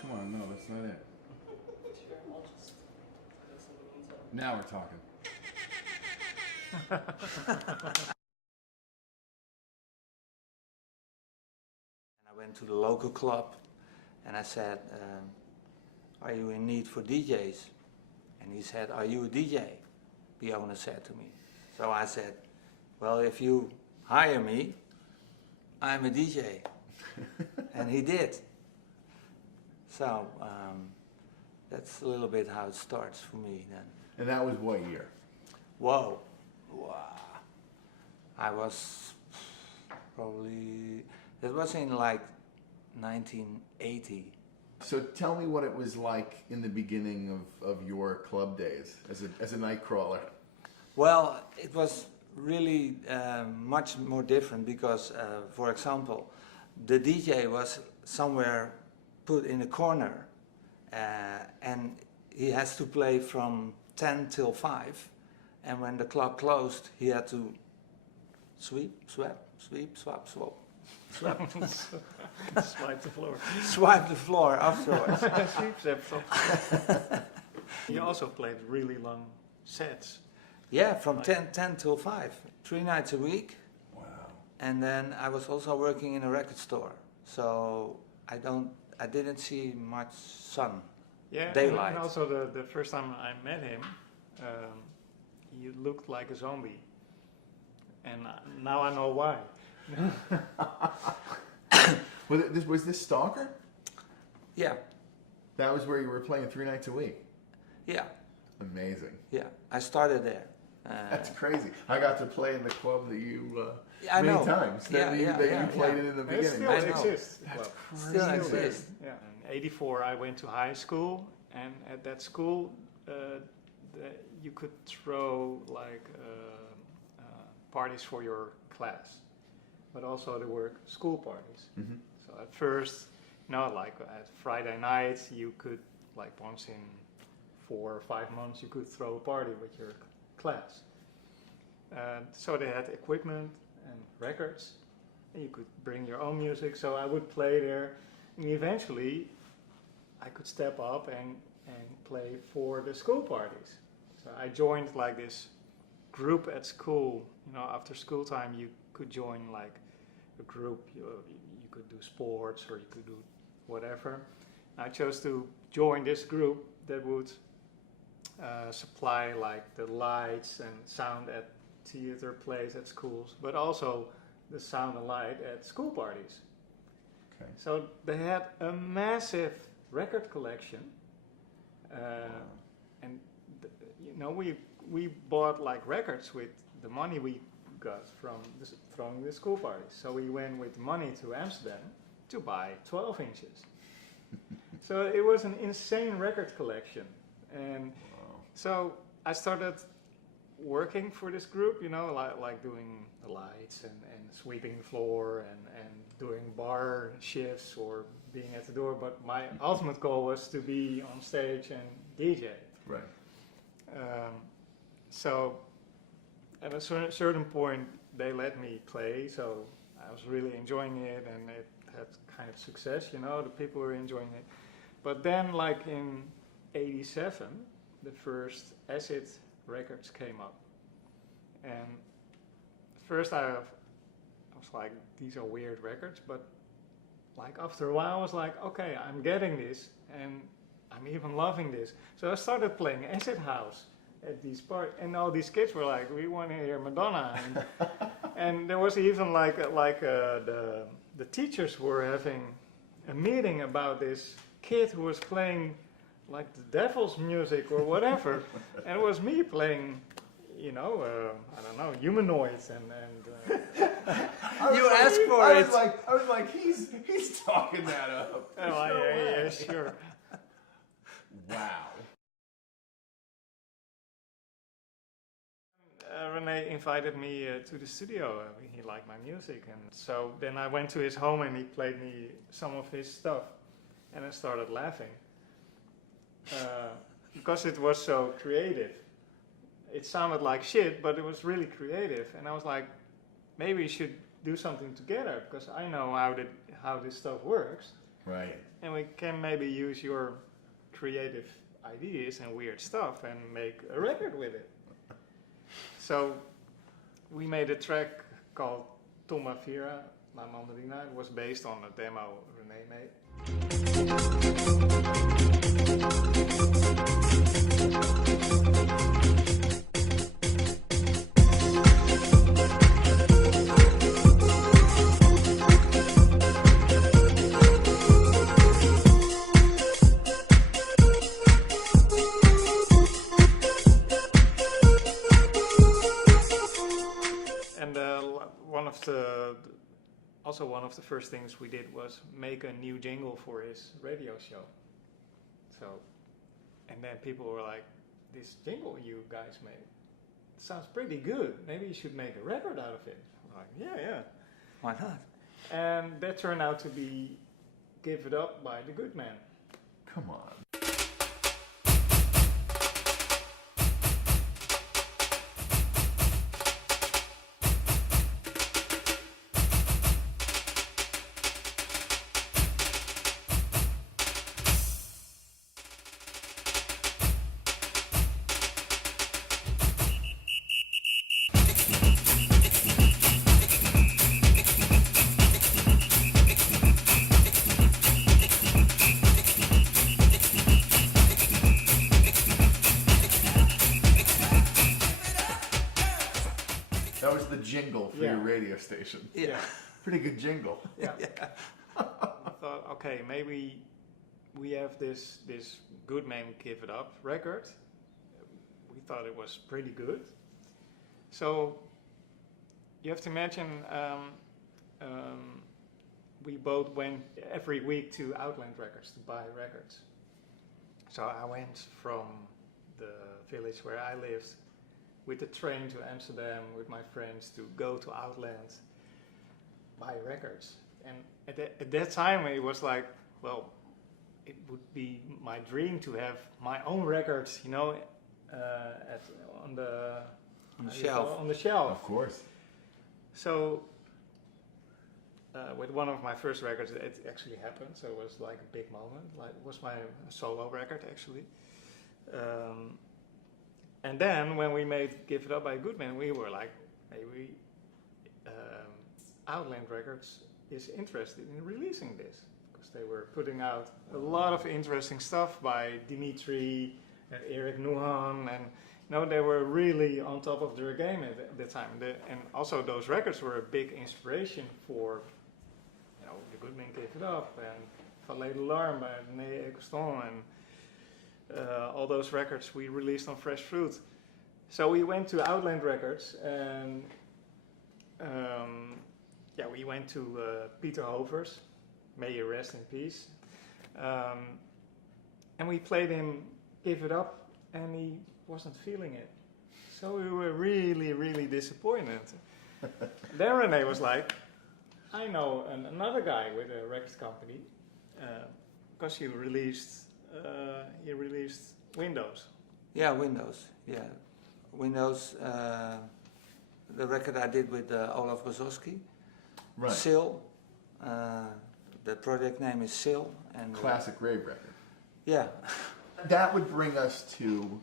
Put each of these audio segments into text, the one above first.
come on, no, that's not it. Sure, I'll just listen in the meantime. Now we're talking. I went to the local club and I said, are you in need for DJs? And he said, are you a DJ? The owner said to me. So I said, well, if you hire me, I'm a DJ. And he did. So that's a little bit how it starts for me then. And that was what year? Whoa. Wow. I was probably, it was in like 1980. So tell me what it was like in the beginning of your club days as a night crawler. Well, it was really much more different because, for example, the DJ was somewhere put in a corner and he has to play from 10 till 5, and when the club closed he had to sweep, swap, sweep, swap, swap. Swipe the floor. Swipe the floor afterwards. You also played really long sets. Yeah, from 10 till 5, 3 nights a week. Wow. And then I was also working in a record store, so I didn't see much sun, Yeah, daylight. and also the first time I met him, he looked like a zombie. And now I know why. Was this Stalker? Yeah, That was where you were playing 3 nights a week. yeah, Amazing. yeah. I started there. That's crazy. I got to play in the club that you I many know. times that you played in the It beginning. still I know. exists. That's Still crazy. exists. Yeah. In '84 I went to high school, and at that school you could throw like parties for your class, but also there were school parties. Mm-hmm. So at first, like at Friday nights, you could, like once in 4 or 5 months, you could throw a party with your class. So they had equipment and records, and you could bring your own music. So I would play there, and eventually I could step up and play for the school parties. So I joined like this group at school. After school time, you could join like a group. You could do sports or you could do whatever. I chose to join this group that would supply like the lights and sound at theater plays at schools, but also the sound and light at school parties. Okay. So they had a massive record collection, and we bought like records with the money we got from throwing the school parties. So we went with money to Amsterdam to buy 12 inches. So it was an insane record collection, and so I started working for this group, like doing the lights and sweeping the floor and doing bar shifts or being at the door. But my ultimate goal was to be on stage and DJ. Right. So at a certain point, they let me play, so I was really enjoying it, and it had kind of success, the people were enjoying it. But then, like in '87, the first acid records came up, and first I was like, these are weird records, but like after a while I was like, okay, I'm getting this, and I'm even loving this. So I started playing acid house at these parties, and all these kids were like, we want to hear Madonna, and there was even the teachers were having a meeting about this kid who was playing like the devil's music or whatever, and it was me playing, I don't know, humanoids and You asked for it. I was like, he's talking that up. oh, yeah, sure. Wow. Rene invited me to the studio. He liked my music, and so then I went to his home and he played me some of his stuff, and I started laughing because it was so creative. It sounded like shit, but it was really creative, and I was like, maybe we should do something together because I know how this stuff works. Right. And we can maybe use your creative ideas and weird stuff and make a record with it. So we made a track called Toma Vira La Mandarina. It was based on a demo René made. One of the first things we did was make a new jingle for his radio show. So, and then people were like, this jingle you guys made, it sounds pretty good. Maybe you should make a record out of it. I'm like, yeah. Why not? And that turned out to be Give It Up by The Good Man. Come on. That was the jingle for your radio station. Yeah. Pretty good jingle. Yeah. I thought, okay, maybe we have this Good Man Give It Up record. We thought it was pretty good. So you have to imagine we both went every week to Outland Records to buy records. So I went from the village where I lived with the train to Amsterdam with my friends to go to Outland, buy records. And at that time it was like, well, it would be my dream to have my own records, you know, on the shelf. On the shelf. Of course. So with one of my first records, it actually happened. So it was like a big moment. Like it was my solo record actually. And then when we made Give It Up by Goodman, we were like, maybe Outland Records is interested in releasing this, because they were putting out a lot of interesting stuff by Dimitri and Eric Nuhan, and you know, they were really on top of their game at the time. And also those records were a big inspiration for, you know, The Good Man Give It Up and Valet de l'Alarme by René Ecoston, and all those records we released on Fresh Fruit. So we went to Outland Records, and we went to Peter Hovers, may he rest in peace. And we played him Give It Up, and he wasn't feeling it. So we were really, really disappointed. Then René was like, I know another guy with a record company, because he released Windows. Yeah, Windows. Yeah, Windows. The record I did with Olaf Bozowski. Right. Sil. The project name is Sil. And Classic rave record. Yeah. That would bring us to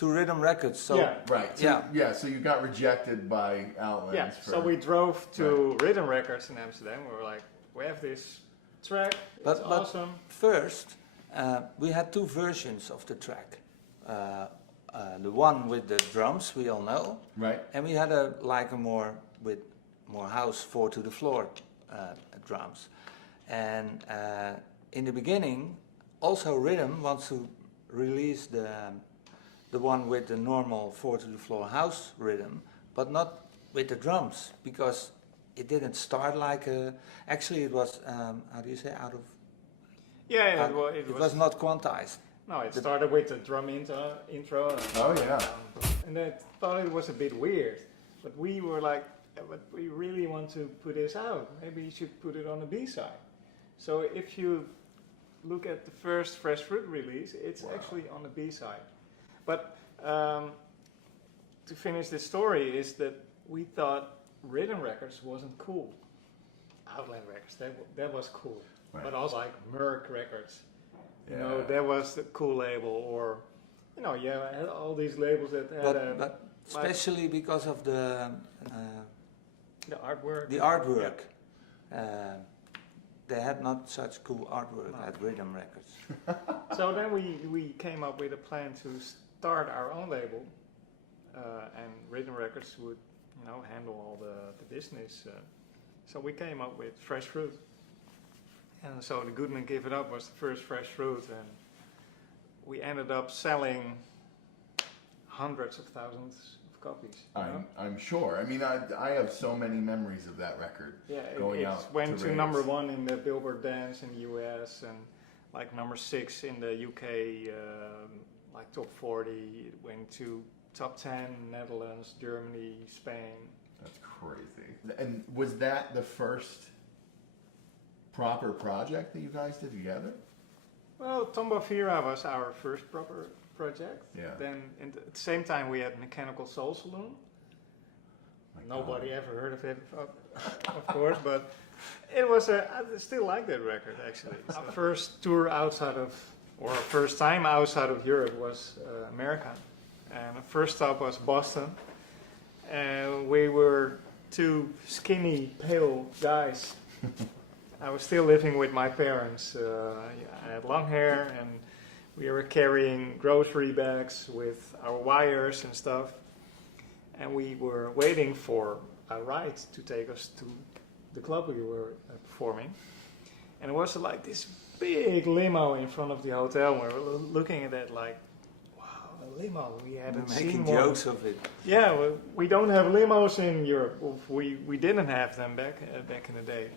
Rhythm Records. So yeah. Right. So, so you got rejected by Outlands. Yeah. So we drove to Rhythm Records in Amsterdam. We were like, we have this track. It's awesome. But first, we had two versions of the track. The one with the drums, we all know. Right. And we had more house 4 to the floor drums. And in the beginning, also Rhythm wants to release the one with the normal 4 to the floor house rhythm, but not with the drums, because it didn't start like actually it was, how do you say, out of... Yeah, it was not quantized. No, it started with the drum intro. And I thought it was a bit weird, but we were like, but we really want to put this out. Maybe you should put it on the B-side. So if you look at the first Fresh Fruit release, it's actually on the B-side. But to finish the story is that we thought Rhythm Records wasn't cool. Outland Records, that was cool. Right. but also like Merc Records. You Yeah. know, that was the cool label, or you know, yeah, I had all these labels that had But especially because of the artwork. the artwork. They had not such cool artwork at Rhythm Records. So then we came up with a plan to start our own label, and Rhythm Records would, you know, handle all the business. So we came up with Fresh Fruit, and so the Goodman Give It Up was the first Fresh Fruit, and we ended up selling hundreds of thousands of copies. You know? I'm sure. I mean, I have so many memories of that record. Yeah, going it out went to raves. number 1 in the Billboard Dance in the US, and like number 6 in the UK, like top 40. It went to top 10 Netherlands, Germany, Spain. That's crazy. And was that the first proper project that you guys did together? Well, Tombavira was our first proper project. Yeah. Then at the same time we had Mechanical Soul Saloon. My Nobody God. ever heard of it, of course, but it was I still like that record actually. Our first tour outside of, or first time outside of Europe was America. And the first stop was Boston. And we were 2 skinny, pale guys. I was still living with my parents. I had long hair, and we were carrying grocery bags with our wires and stuff. And we were waiting for a ride to take us to the club we were performing. And it was like this big limo in front of the hotel. And we were looking at that like, wow, a limo. We hadn't seen Making one. jokes of it. Yeah, well, we don't have limos in Europe. We didn't have them back in the day.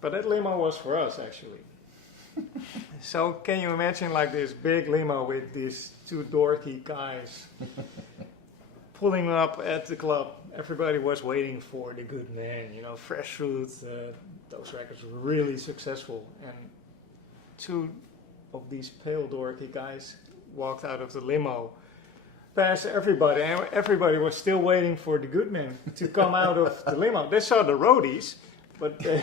But that limo was for us, actually. So can you imagine like this big limo with these 2 dorky guys pulling up at the club? Everybody was waiting for the good man, you know, Fresh Fruit. Those records were really successful. And 2 of these pale dorky guys walked out of the limo past everybody, and everybody was still waiting for the good man to come out of the limo. They saw the roadies, but you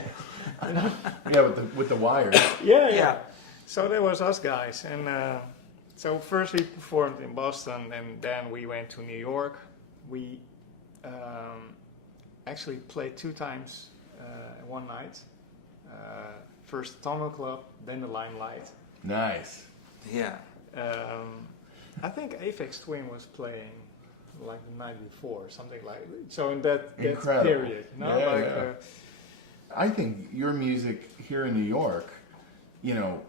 know, Yeah, with the wires. yeah. So that was us guys, and so first we performed in Boston, and then we went to New York. We actually played 2 times one night. First Tongo Club, then the Limelight. Nice. Yeah. I think Aphex Twin was playing like the night before, something like so in that Incredible. period. You know, Yeah, like, yeah. I think your music here in New York, you know,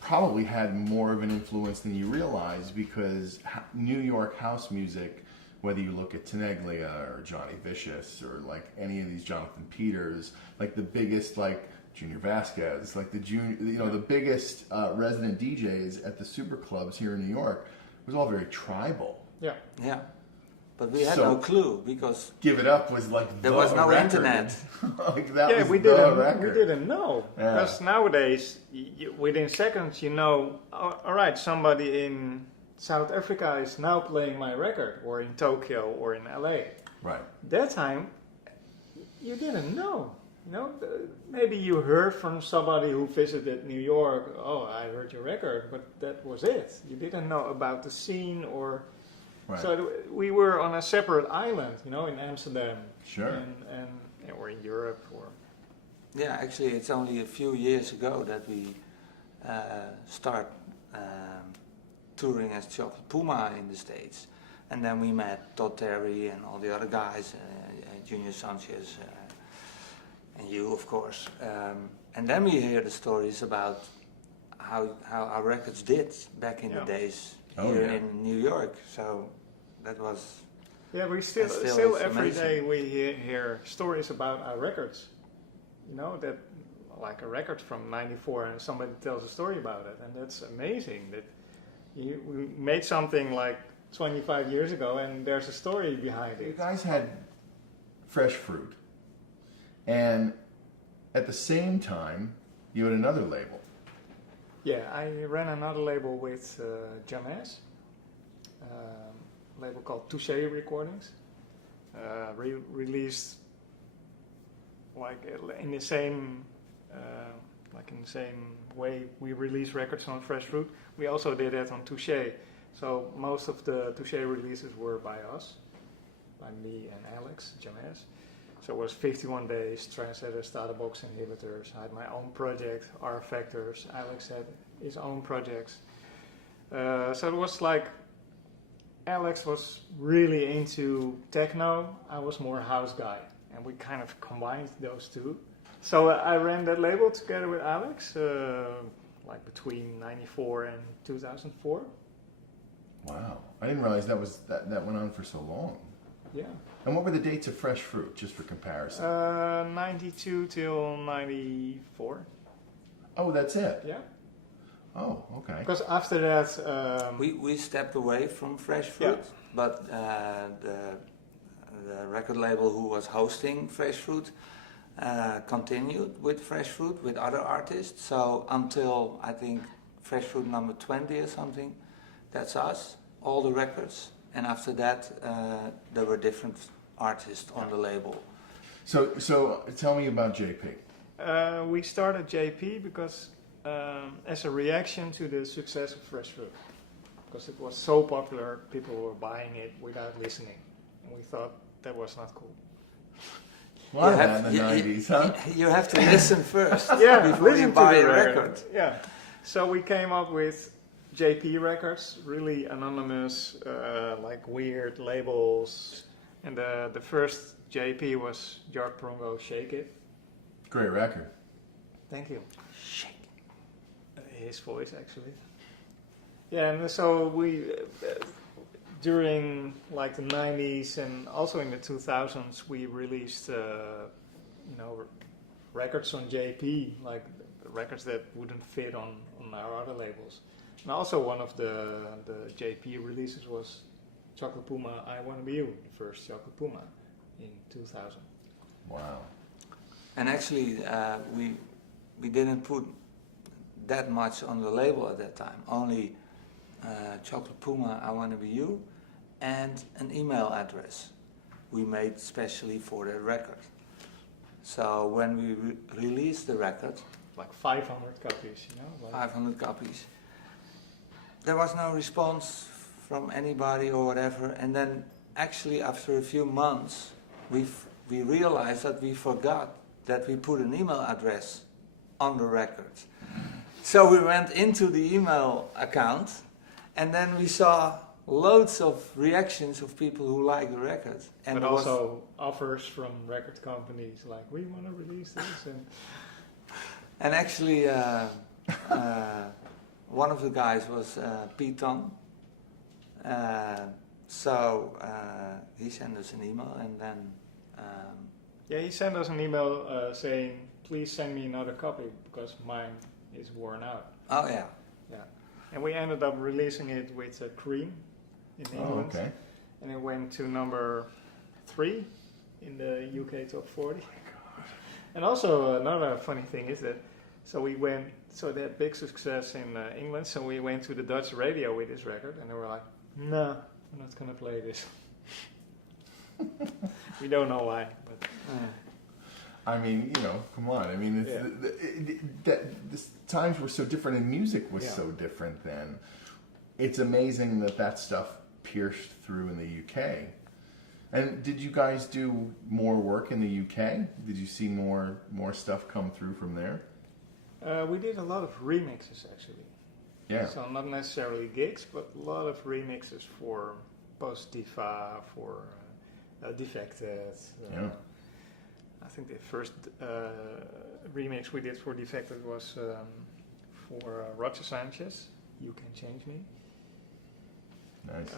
probably had more of an influence than you realize, because New York house music, whether you look at Teneglia or Johnny Vicious or like any of these Jonathan Peters, like the biggest, like Junior Vasquez, like the biggest resident DJs at the super clubs here in New York, was all very tribal. yeah. Yeah. But we had So- no clue because Give It Up was like there the was no record. internet. Like that Yeah, was we the didn't. record. We didn't know Yeah. because nowadays, within seconds, you know. Oh, all right, somebody in South Africa is now playing my record, or in Tokyo, or in LA. Right. That time, you didn't know. You know, maybe you heard from somebody who visited New York. Oh, I heard your record, but that was it. You didn't know about the scene, or Right. so we were on a separate island. You know, in Amsterdam, Sure. and or in Europe, or. yeah, actually it's only a few years ago that we start touring as Chocolate Puma in the States, and then we met Todd Terry and all the other guys, Junior Sanchez, and you, of course, and then we hear the stories about how our records did back in Yeah. the days Oh, here yeah. in New York. So that was Yeah, we And still still it's every amazing. day we hear stories about our records. You know, that like a record from '94, and somebody tells a story about it, and that's amazing. That we made something like 25 years ago, and there's a story behind You it. guys had Fresh Fruit, and at the same time, you had another label. Yeah, I ran another label with James, label called Touché Recordings. Released like in the same like in the same way we release records on Fresh Fruit, we also did that on Touché. So most of the Touché releases were by us, by me and Alex James. So it was 51 days, translators, starter box inhibitors. I had my own project, R Factors. Alex had his own projects. So it was like Alex was really into techno. I was more house guy, and we kind of combined those two. So I ran that label together with Alex, like between '94 and 2004. Wow, I didn't realize that went on for so long. Yeah. And what were the dates of Fresh Fruit, just for comparison? 92 till 94. Oh, that's it? Yeah. Oh, okay. Because after that... We stepped away from Fresh Fruit, but the record label who was hosting Fresh Fruit continued with Fresh Fruit with other artists. So until I think Fresh Fruit number 20 or something, that's us, all the records. And after that, there were different artists on the label. So tell me about JP. We started JP because as a reaction to the success of Fresh Fruit. Because it was so popular, people were buying it without listening. And we thought that was not cool. Well, in the 90s, huh? You have to listen first before listen you buy to the a record. Yeah. So we came up with JP Records, really anonymous, like weird labels. And the first JP was Jark Prongo, Shake It. Great record. Thank you. Shake it. His voice, actually. Yeah, and so we, during like the 90s and also in the 2000s, we released, records on JP, like records that wouldn't fit on our other labels. And also one of the JP releases was Chocolate Puma, I Wanna Be You, the first Chocolate Puma in 2000. Wow. And actually, we didn't put that much on the label at that time. Only Chocolate Puma, I Wanna Be You, and an email address we made specially for that record. So when we released the record, like 500 copies, 500 copies, there was no response from anybody or whatever. And then actually after a few months, we realized that we forgot that we put an email address on the record. So we went into the email account, and then we saw loads of reactions of people who liked the record. And but also offers from record companies like, we want to release this. And actually, one of the guys was Pete Tong. So he sent us an email, and then... he sent us an email saying, please send me another copy because mine is worn out. Oh, yeah. Yeah. And we ended up releasing it with Cream in England. Oh, okay. And it went to number 3 in the UK Top 40. And also another funny thing is that, so they had big success in England, so we went to the Dutch radio with this record, and they were like, no, we're not going to play this. We don't know why, but... I mean, come on. I mean, the times were so different, and music was so different then. It's amazing that stuff pierced through in the UK. And did you guys do more work in the UK? Did you see more stuff come through from there? We did a lot of remixes, actually. Yeah. So not necessarily gigs, but a lot of remixes for Post Diva, for Defected. I think the first remix we did for Defected was for Roger Sanchez, You Can Change Me. Nice.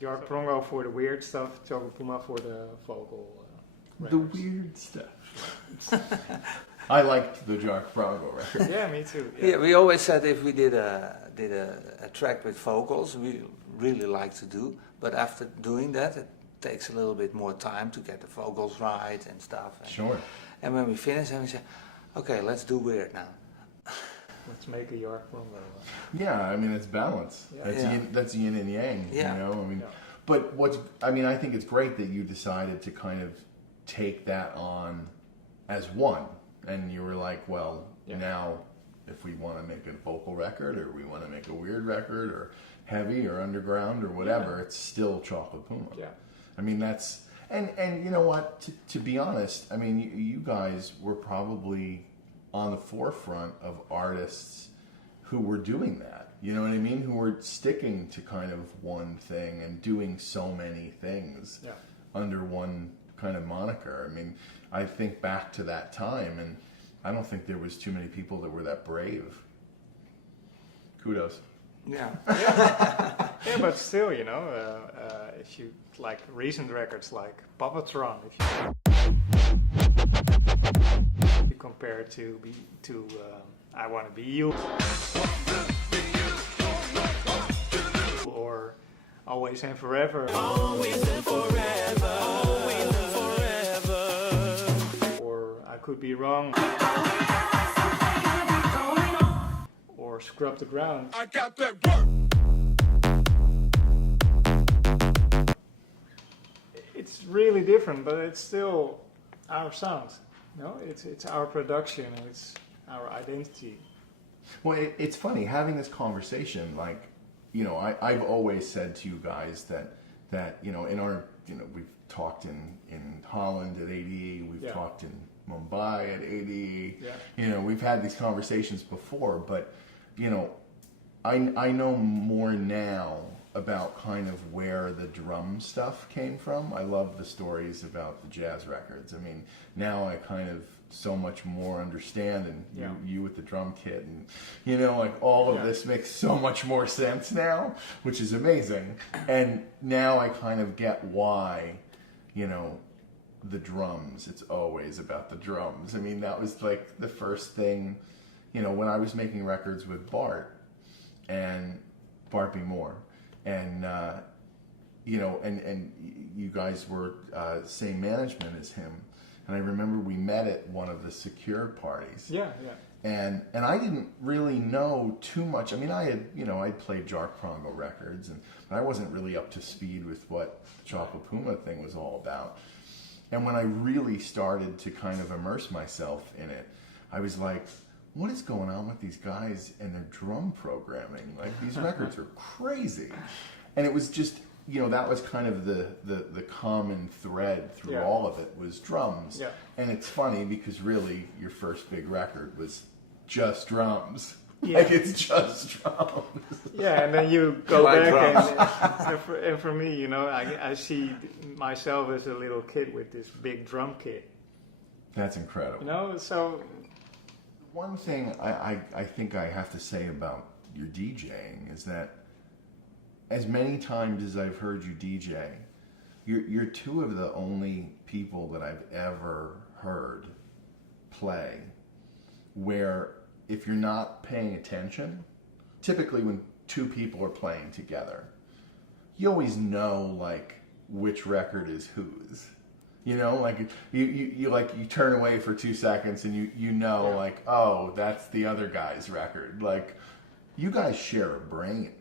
Jark Prongo for the weird stuff, Chocolate Puma for the vocal. The weird stuff. I liked the Jark Prongo record. Yeah, me too. Yeah, we always said if we did a track with vocals, we really like to do, but after doing that, it takes a little bit more time to get the vocals right and stuff. And, Sure. And when we finish, and we say, okay, let's do weird now. Let's make a Jark Prongo. Yeah, I mean, it's balance. Yeah. That's yin and yang. Yeah. I mean, but I think it's great that you decided to kind of take that on as one, and you were like, well, Yeah. Now, if we want to make a vocal record, or we want to make a weird record, or heavy, or underground, or whatever, it's still Chocolate Puma. Yeah. I mean, that's, and you know what, to be honest, I mean, you guys were probably on the forefront of artists who were doing that. You know what I mean? Who were sticking to kind of one thing and doing so many things under one kind of moniker. I mean, I think back to that time, and I don't think there was too many people that were that brave. Kudos. Yeah. Yeah, but still, you know, if you like recent records like Puppetron, if you compare it to I Want to Be You, or Always and Forever, Always and Forever, Always and Forever, or I Could Be Wrong, or Scrub the Ground. I got that work. It's really different, but it's still our sound. No, it's our production, and it's our identity. Well, it's funny having this conversation. Like, you know, I've always said to you guys that you know, in our, you know, we've talked in Holland at ADE, we've talked in Mumbai at ADE. Yeah. You know, we've had these conversations before, but you know, I know more now about kind of where the drum stuff came from. I love the stories about the jazz records. I mean, now I kind of so much more understand, and you with the drum kit, and you know, like all of this makes so much more sense now, which is amazing. And now I kind of get why, you know, the drums, it's always about the drums. I mean, that was like the first thing, you know, when I was making records with Bart and Bart B. Moore, and you know, and you guys were same management as him, and I remember we met at one of the Secure parties. Yeah. And I didn't really know too much. I mean, I'd played Jark Prongo records, but I wasn't really up to speed with what the Chocolate Puma thing was all about. And when I really started to kind of immerse myself in it, I was like, what is going on with these guys and their drum programming? Like, these records are crazy. And it was just, you know, that was kind of the common thread through all of it was drums. Yeah. And it's funny because really your first big record was just drums. Yeah. Like, it's just drums. Yeah, and then you go back and for me, you know, I see myself as a little kid with this big drum kit. That's incredible. You know, so... One thing I think I have to say about your DJing is that as many times as I've heard you DJ, you're two of the only people that I've ever heard play where if you're not paying attention, typically when two people are playing together, you always know like which record is whose. You know, like you turn away for 2 seconds and you know like, oh, that's the other guy's record. Like, you guys share a brain.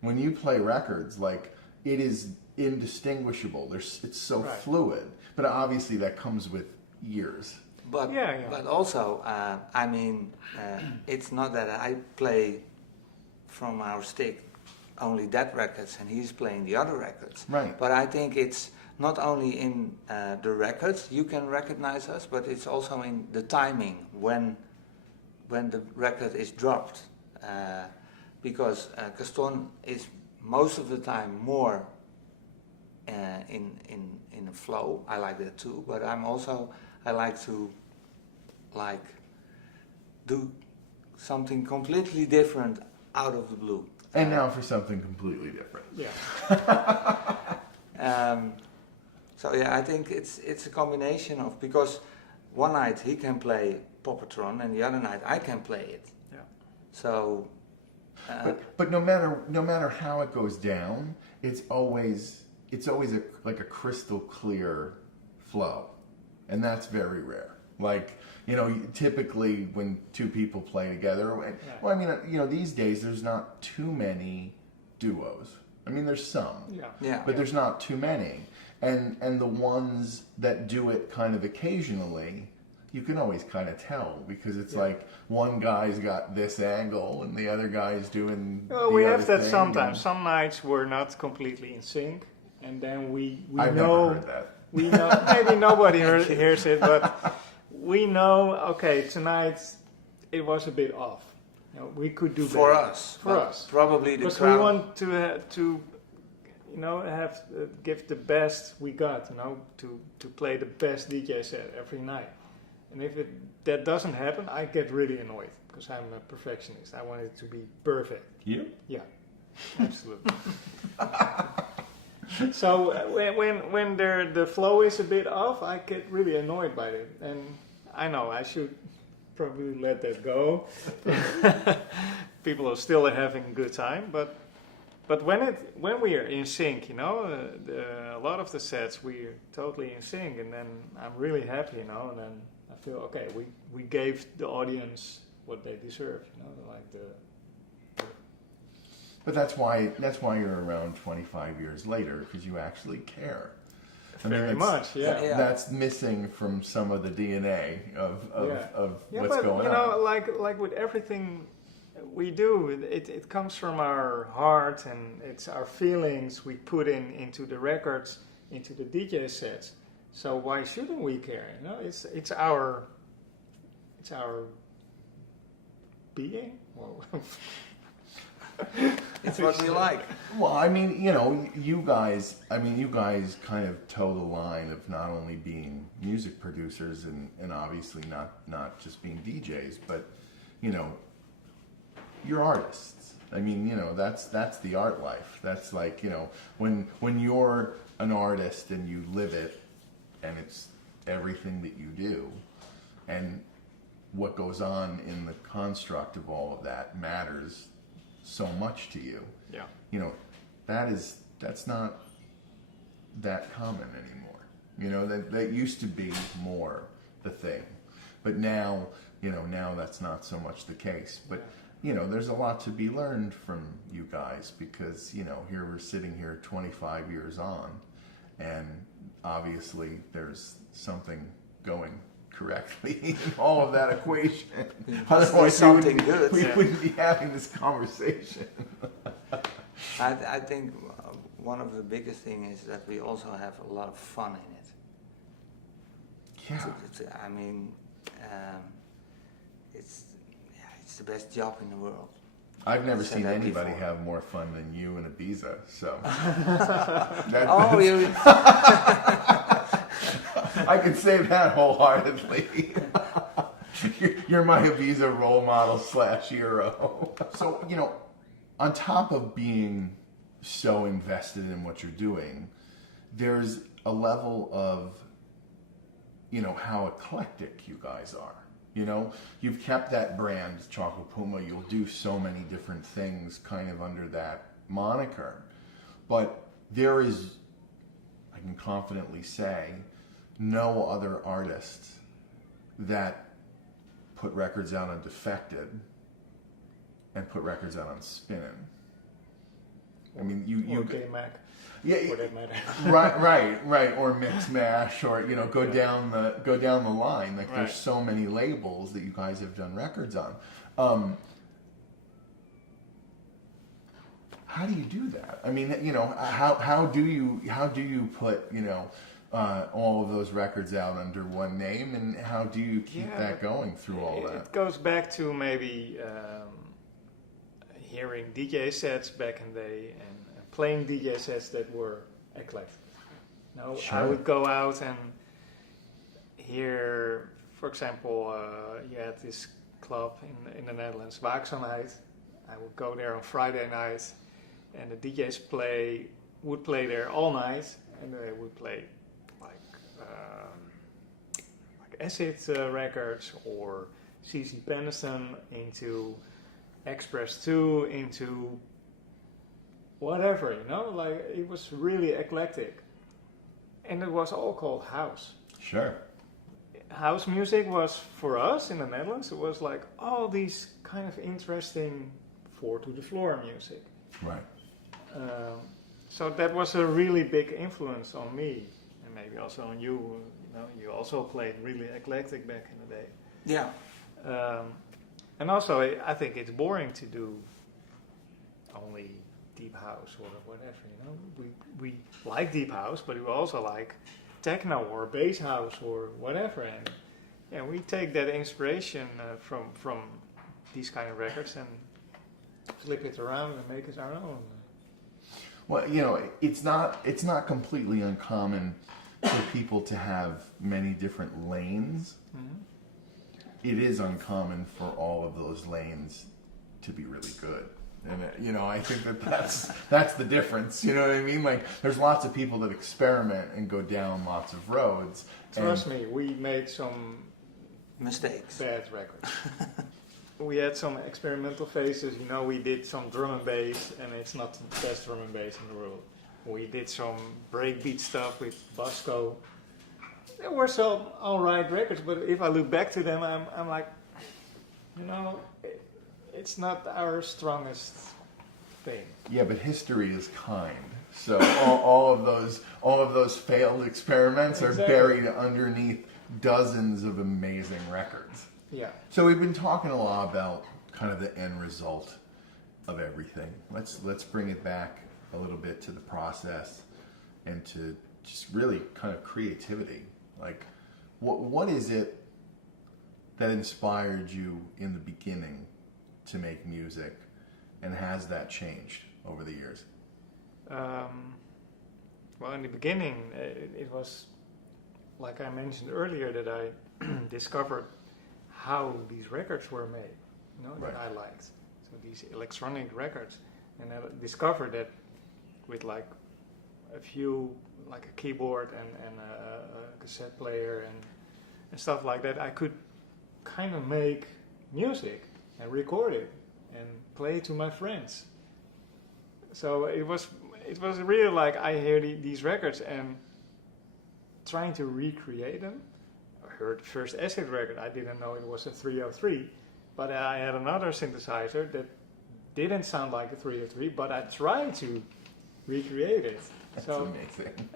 When you play records, like, it is indistinguishable. It's so fluid. But obviously that comes with years. But but also, I mean, it's not that I play from our stick only that records and he's playing the other records. Right. But I think it's not only in the records you can recognize us, but it's also in the timing when the record is dropped. Because Gaston is most of the time more in a flow. I like that too, but I like to do something completely different out of the blue. And now for something completely different. Yeah. So yeah, I think it's a combination of, because one night he can play Puppetron and the other night I can play it. Yeah. So. But no matter how it goes down, it's always a crystal clear flow, and that's very rare. Like, you know, typically when two people play together, well, I mean, you know, these days there's not too many duos. I mean, there's some, but there's not too many, and the ones that do it kind of occasionally, you can always kind of tell because it's Yeah. like one guy's got this angle and the other guy's doing. Well, the we other have that thing, sometimes. and Some nights we're not completely in sync, and then we I've know. never heard that. We know. Maybe nobody hears it, but we know. Okay, tonight it was a bit off. You know, we could do For better. us. For but us. Probably the Because we crowd. want to have give the best we got. To play the best DJ set every night. And if that doesn't happen, I get really annoyed because I'm a perfectionist. I want it to be perfect. You? Yeah, absolutely. So when the flow is a bit off, I get really annoyed by it, and I know I should probably let that go. People are still having a good time, but when we are in sync, a lot of the sets we're totally in sync, and then I'm really happy, and then I feel okay. We gave the audience what they deserve, like the. But that's why you're around 25 years later because you actually care. Very much, yeah. Yeah. That's missing from some of the DNA of what's but, going on. like with everything we do, it comes from our heart and it's our feelings we put into the records, into the DJ sets. So why shouldn't we care? It's our being. Well, It's what we like. Well, I mean, you guys kind of toe the line of not only being music producers and obviously not just being DJs, but, you're artists. I mean, that's the art life. That's like, when you're an artist and you live it and it's everything that you do and what goes on in the construct of all of that matters so much to you. yeah. That's not that common anymore. That used to be more the thing. But now that's not so much the case. But there's a lot to be learned from you guys because, here we're sitting here 25 years on and obviously there's something going correctly in all of that equation. Otherwise, something good. We wouldn't be having this conversation. I think one of the biggest things is that we also have a lot of fun in it. Yeah. It's the best job in the world. I've never said seen that anybody before. have more fun than you in Ibiza, so. Oh, you. I can say that wholeheartedly. You're my Ibiza role model / hero. So, on top of being so invested in what you're doing, there's a level of, how eclectic you guys are. You've kept that brand, Chocolate Puma. You'll do so many different things kind of under that moniker. But there is, I can confidently say, no other artist that put records out on Defected and put records out on Spinnin'. I mean, Or K-Mac, yeah, for that matter. right, or Mix Mash, or go down the line. Like Right. there's so many labels that you guys have done records on. How do you do that? I mean, how do you put all of those records out under one name, and how do you keep that going through all that? It goes back to maybe hearing DJ sets back in the day and playing DJ sets that were eclectic. I Sure. would go out and hear, for example, you had this club in the Netherlands, Waakzaamheid. I would go there on Friday night, and the DJs would play there all night, and they would play like acid records or CC Pendleton into Express 2 into whatever, like it was really eclectic. And it was all called house. Sure. House music was, for us in the Netherlands, it was like all these kind of interesting 4 to the floor music. Right. So that was a really big influence on me, and maybe also on you, you know, you also played really eclectic back in the day. Yeah. And also, I think it's boring to do only deep house or whatever. You know, we like deep house, but we also like techno or bass house or whatever. And we take that inspiration from these kind of records and flip it around and make it our own. Well, you know, it's not completely uncommon for people to have many different lanes. Mm-hmm. It is uncommon for all of those lanes to be really good. And, you know, I think that's the difference. You know what I mean? Like, there's lots of people that experiment and go down lots of roads. Trust me, we made some Mistakes. bad records. We had some experimental phases. You know, we did some drum and bass, and it's not the best drum and bass in the world. We did some breakbeat stuff with Basco. There were some alright records, but if I look back to them, I'm like, you know, it's not our strongest thing. Yeah, but history is kind. So all of those failed experiments are buried underneath dozens of amazing records. Yeah. So we've been talking a lot about kind of the end result of everything. Let's bring it back a little bit to the process and to just really kind of creativity. Like, what is it that inspired you in the beginning to make music, and has that changed over the years? Well, in the beginning, it was, like I mentioned earlier, that I discovered how these records were made, you know, Right. that I liked. So these electronic records. And I discovered that with like a few, like a keyboard and a cassette player and stuff like that, I could kind of make music and record it and play it to my friends. So it was really like I hear these records and trying to recreate them. I heard the first acid record, I didn't know it was a 303, but I had another synthesizer that didn't sound like a 303, but I tried to recreate it. That's so amazing.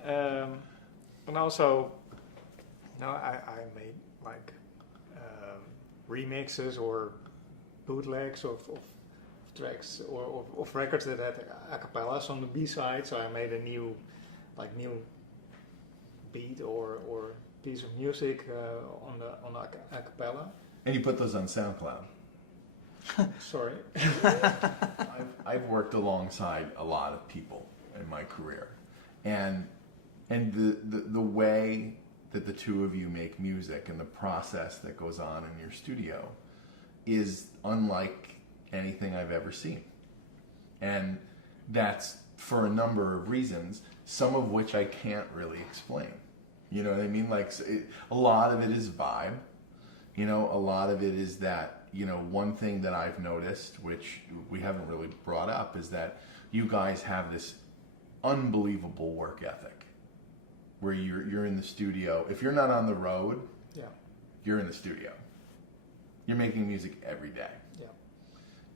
and also, you know, I made like remixes or bootlegs of tracks or of records that had acapellas on the B side. So I made a new beat or piece of music on the acapella. And you put those on SoundCloud. Sorry. I've worked alongside a lot of people in my career, and the way that the two of you make music and the process that goes on in your studio is unlike anything I've ever seen. And that's for a number of reasons, some of which I can't really explain. You know what I mean? Like, a lot of it is vibe. You know, a lot of it is that, you know, one thing that I've noticed, which we haven't really brought up, is that you guys have this unbelievable work ethic where you're in the studio. If you're not on the road, Yeah. you're in the studio. You're making music every day. Yeah.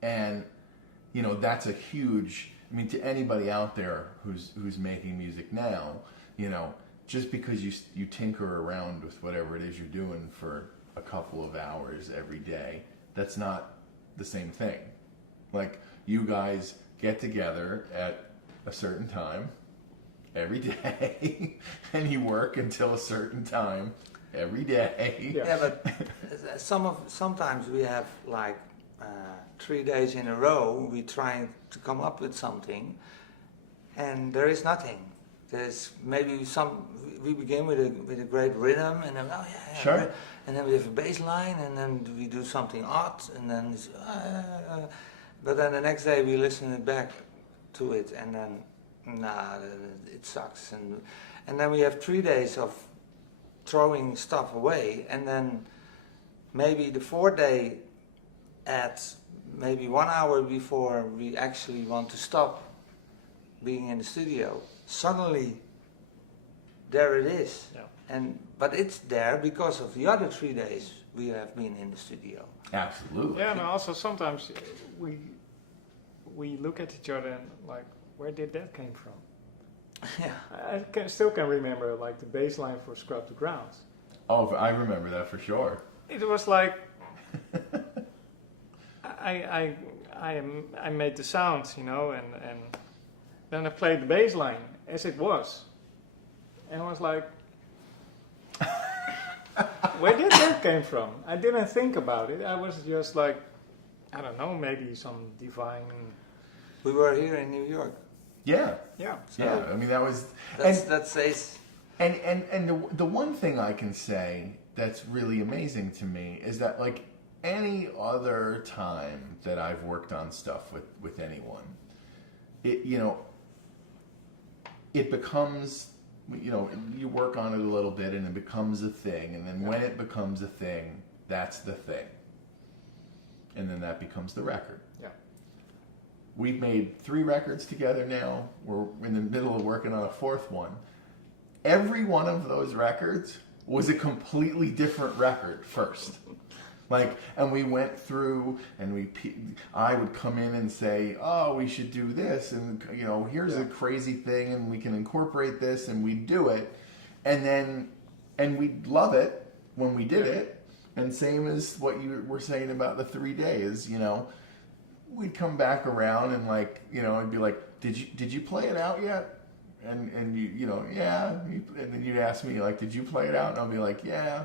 And, you know, that's a huge, I mean, to anybody out there who's making music now, you know, just because you tinker around with whatever it is you're doing for a couple of hours every day, that's not the same thing. Like, you guys get together at a certain time every day and you work until a certain time every day. Yeah. Yeah, but sometimes we have like 3 days in a row. We try to come up with something, and there is nothing. There's maybe we begin with a great rhythm, and then Sure. and then we have a bass line, and then we do something odd, and then it's, but then the next day we listen it back to it, and then it sucks, and then we have 3 days of throwing stuff away, and then maybe the fourth day at maybe 1 hour before we actually want to stop being in the studio, suddenly there it is. Yeah. But it's there because of the other 3 days we have been in the studio. Absolutely. Yeah, and also sometimes we look at each other and like, where did that came from? Yeah. I still can remember like the bass line for Scrub the Grounds. Oh, I remember that for sure. It was like I made the sounds, you know, and then I played the bass line as it was, and I was like, where did that came from? I didn't think about it. I was just like, I don't know, maybe some divine. We were here in New York. Yeah. Yeah. Yeah. I mean, that was. That says. And the one thing I can say that's really amazing to me is that, like, any other time that I've worked on stuff with anyone, it, you know, it becomes, you know, you work on it a little bit and it becomes a thing, and then when it becomes a thing, that's the thing. And then that becomes the record. Yeah. We've made 3 records together now. We're in the middle of working on a 4th one. Every one of those records was a completely different record first. Like, and we went through, and I would come in and say, oh, we should do this, and, you know, here's a crazy thing, and we can incorporate this, and we'd do it. And we'd love it when we did it. And same as what you were saying about the 3 days, you know, we'd come back around and, like, you know, I'd be like, did you play it out yet? And you know, yeah. And then you'd ask me, like, did you play it out? And I'll be like, yeah.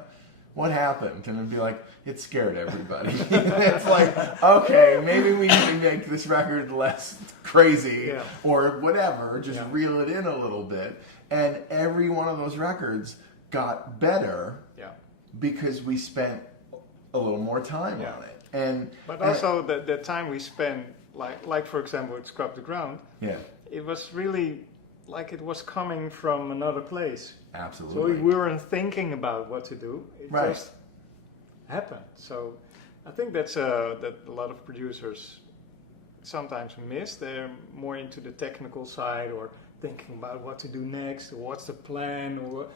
What happened? And it'd be like, it scared everybody. It's like, okay, maybe we need to make this record less crazy or whatever, just reel it in a little bit. And every one of those records got better because we spent a little more time on it. But also the time we spent, like for example, with Scrub the Ground, it was really like it was coming from another place. Absolutely. So we weren't thinking about what to do. It just happened. So I think that's that a lot of producers sometimes miss. They're more into the technical side or thinking about what to do next or what's the plan. Or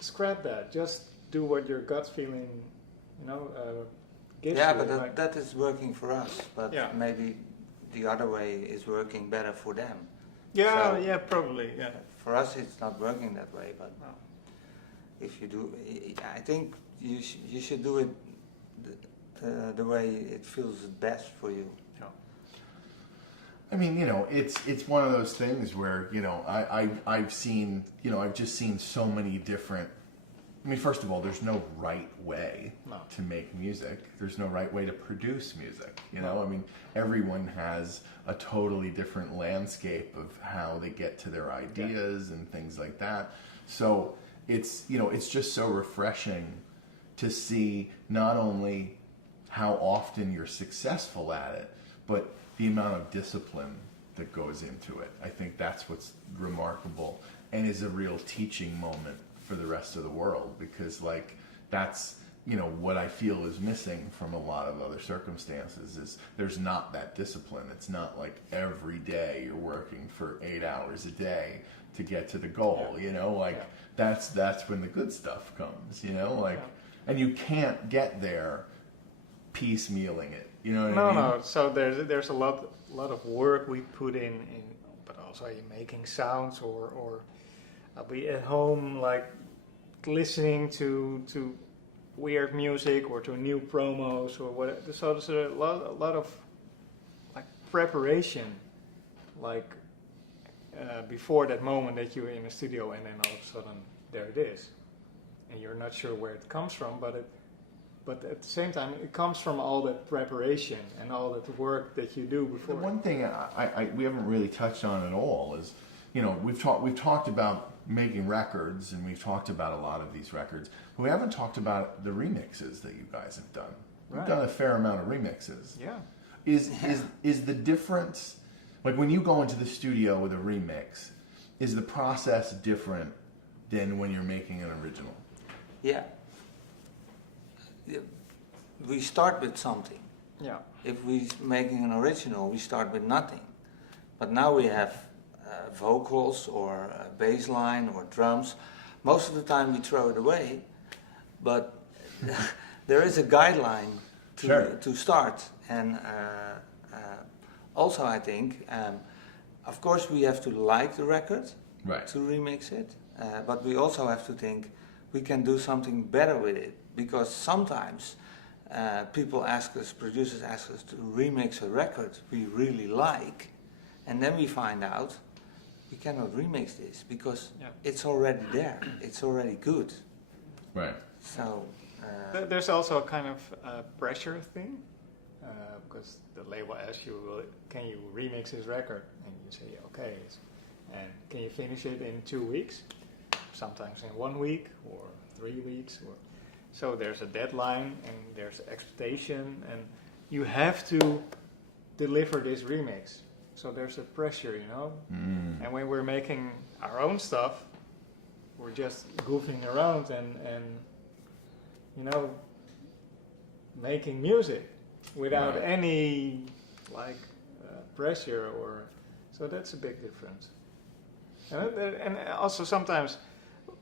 scrap that. Just do what your gut feeling, you know, gives you. But that is working for us. But maybe the other way is working better for them. Yeah, probably. Yeah. For us, it's not working that way. But if you do, I think you should do it the way it feels best for you. Yeah. I mean, you know, it's one of those things where, you know, I've seen, you know, I've just seen so many different. I mean, first of all, there's no right way to make music. There's no right way to produce music. You know, I mean, everyone has a totally different landscape of how they get to their ideas and things like that. So it's, you know, it's just so refreshing to see not only how often you're successful at it, but the amount of discipline that goes into it. I think that's what's remarkable and is a real teaching moment for the rest of the world, because, like, that's, you know, what I feel is missing from a lot of other circumstances is there's not that discipline. It's not like every day you're working for 8 hours a day to get to the goal, you know, like that's when the good stuff comes, you know, like, and you can't get there piecemealing it, you know what I mean? No. So there's a lot of work we put in, but also you're making sounds or I'll be at home like listening to weird music or to new promos or whatever. So there's a lot of like preparation, like before that moment that you're in the studio, and then all of a sudden there it is, and you're not sure where it comes from, but at the same time it comes from all that preparation and all that work that you do before. The one thing we haven't really touched on at all is, you know, we've talked about making records, and we've talked about a lot of these records, but we haven't talked about the remixes that you guys have done. You've done a fair amount of remixes. Yeah. Is the difference, like when you go into the studio with a remix, is the process different than when you're making an original? Yeah. We start with something. Yeah. If we're making an original, we start with nothing. But now we have vocals or bass line or drums. Most of the time we throw it away, but there is a guideline to start. And also I think, of course we have to like the record to remix it, but we also have to think, we can do something better with it. Because sometimes people ask us, producers ask us to remix a record we really like, and then we find out we cannot remix this because it's already there, it's already good. Right. So There's also a kind of pressure thing, because the label asks you, well, can you remix this record? And you say, okay. And can you finish it in 2 weeks? Sometimes in 1 week or 3 weeks. So there's a deadline and there's expectation, and you have to deliver this remix. So there's a pressure, you know. Mm. And when we're making our own stuff, we're just goofing around and you know, making music without Right. any pressure, or so that's a big difference. And also sometimes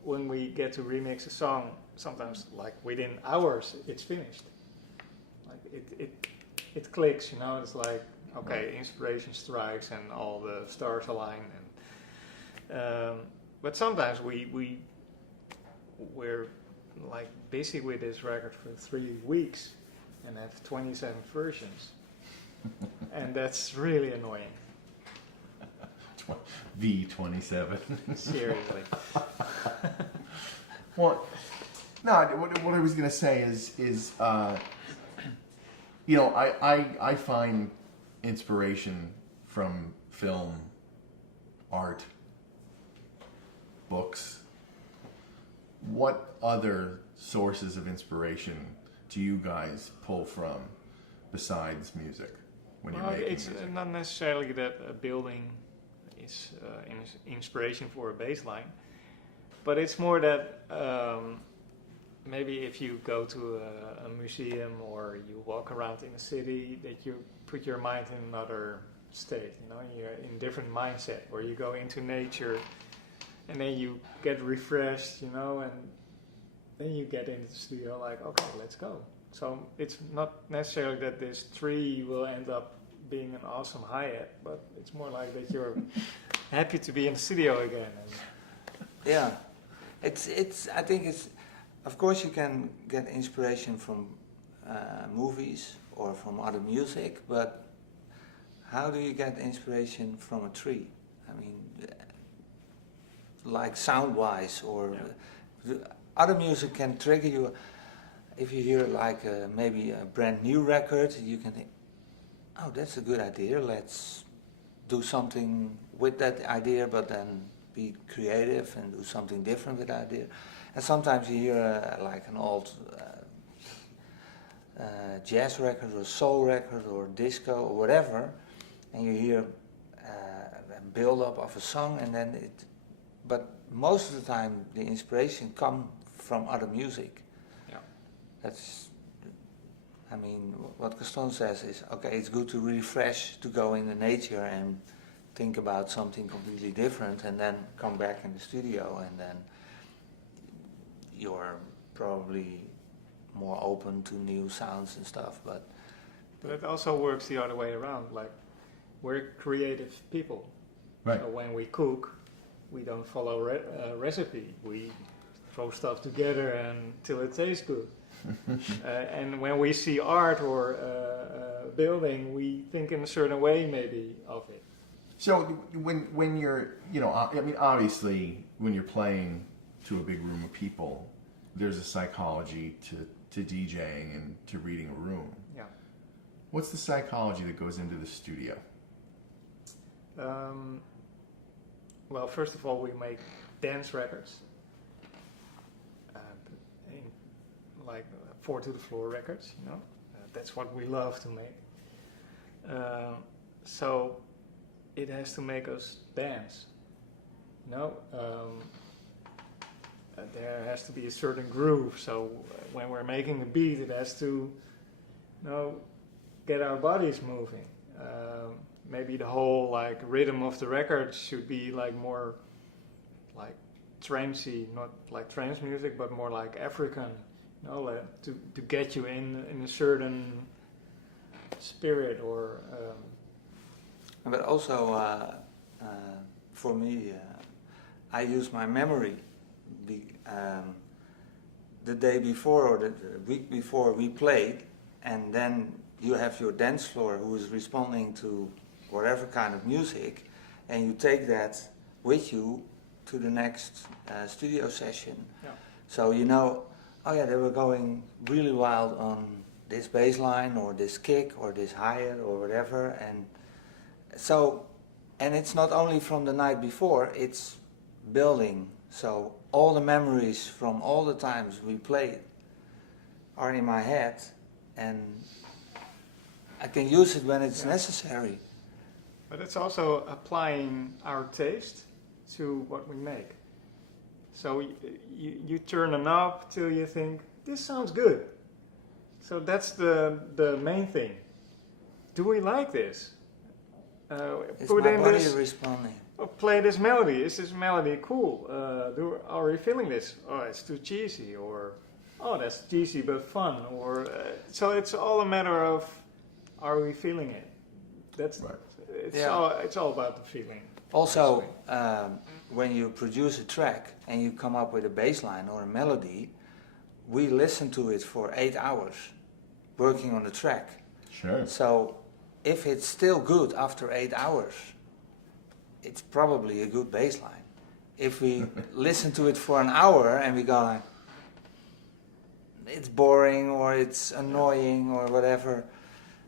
when we get to remix a song, sometimes like within hours it's finished. Like it clicks, you know. It's like, okay, inspiration strikes and all the stars align. And but sometimes we're like busy with this record for 3 weeks and have 27 versions, and that's really annoying. V27. Seriously. Well, no, what I was going to say is you know, I find inspiration from film, art, books. What other sources of inspiration do you guys pull from besides music when you're making It's music? not necessarily that a building is inspiration for a bass line, but it's more that maybe if you go to a museum or you walk around in a city, that you put your mind in another state, you know, you're in a different mindset, or you go into nature and then you get refreshed, you know, and then you get into the studio like, okay, let's go. So it's not necessarily that this tree will end up being an awesome hi-hat, but it's more like that you're happy to be in the studio again. yeah, it's. I think it's. Of course, you can get inspiration from movies or from other music, but how do you get inspiration from a tree? I mean, like sound-wise, or other music can trigger you. If you hear like maybe a brand new record, you can think, oh, that's a good idea, let's do something with that idea, but then be creative and do something different with that idea. And sometimes you hear like an old jazz record or soul record or disco or whatever, and you hear a build-up of a song, and then but most of the time the inspiration comes from other music. Yeah. That's, I mean, what Gaston says is, okay, it's good to refresh, to go in the nature and think about something completely different, and then come back in the studio, and then you're probably more open to new sounds and stuff. But it also works the other way around. Like, we're creative people. Right. So when we cook, we don't follow a recipe. We throw stuff together until it tastes good. And when we see art or a building, we think in a certain way maybe of it. So when you're, you know, I mean, obviously when you're playing to a big room of people, there's a psychology to DJing and to reading a room. Yeah. What's the psychology that goes into the studio? Well, first of all, we make dance records, like 4 to the floor records, you know. That's what we love to make. So it has to make us dance, you know. There has to be a certain groove. So when we're making a beat, it has to, you know, get our bodies moving. Maybe the whole like rhythm of the record should be like more like trancey, not like trance music, but more like African, you know, like to get you in a certain spirit or. But also for me, I use my memory. the day before or the week before we played, and then you have your dance floor who is responding to whatever kind of music, and you take that with you to the next studio session. Yeah. So you know, oh yeah, they were going really wild on this bass line or this kick or this hi-hat or whatever, and so, and it's not only from the night before, it's building. So all the memories from all the times we played are in my head, and I can use it when it's necessary. But it's also applying our taste to what we make. So you turn a knob till you think, this sounds good. So that's the main thing. Do we like this? It's Put my in body this, responding. or play this melody. Is this melody cool? Are we feeling this? Oh, it's too cheesy. Or, oh, that's cheesy but fun. Or so it's all a matter of, are we feeling it? That's Right. it's all about the feeling. Also, when you produce a track and you come up with a bass line or a melody, we listen to it for 8 hours working on the track. Sure. So if it's still good after 8 hours, it's probably a good bass line. If we listen to it for an hour and we go like, it's boring or it's annoying or whatever,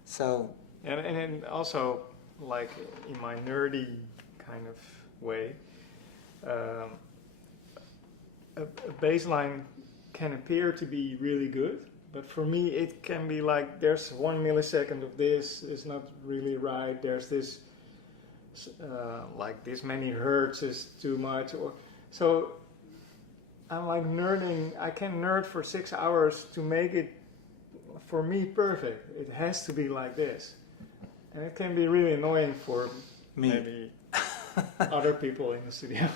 so... And also, like in my nerdy kind of way, a bass line can appear to be really good, but for me it can be like there's 1 millisecond of this is not really right. There's this like this many hertz is too much, or so I'm like nerding. I can nerd for 6 hours to make it for me perfect. It has to be like this, and it can be really annoying for Me. maybe other people in the studio.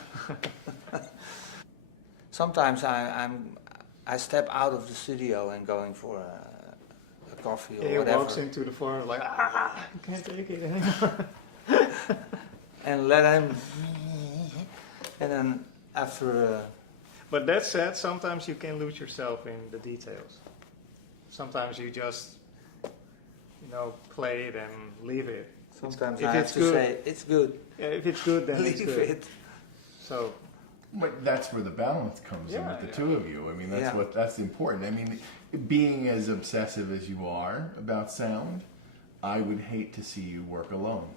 Sometimes I step out of the studio and going for a coffee or He whatever, walks into the forest like, I can't take it anymore. and let him, and then after. But that said, sometimes you can lose yourself in the details. Sometimes you just, play it and leave it. Sometimes If I have it's to good- say it's good. Yeah, if it's good, then it's Leave good. it. So, But that's where the balance comes in Yeah, with the yeah. two of you. I mean, that's important. I mean, being as obsessive as you are about sound, I would hate to see you work alone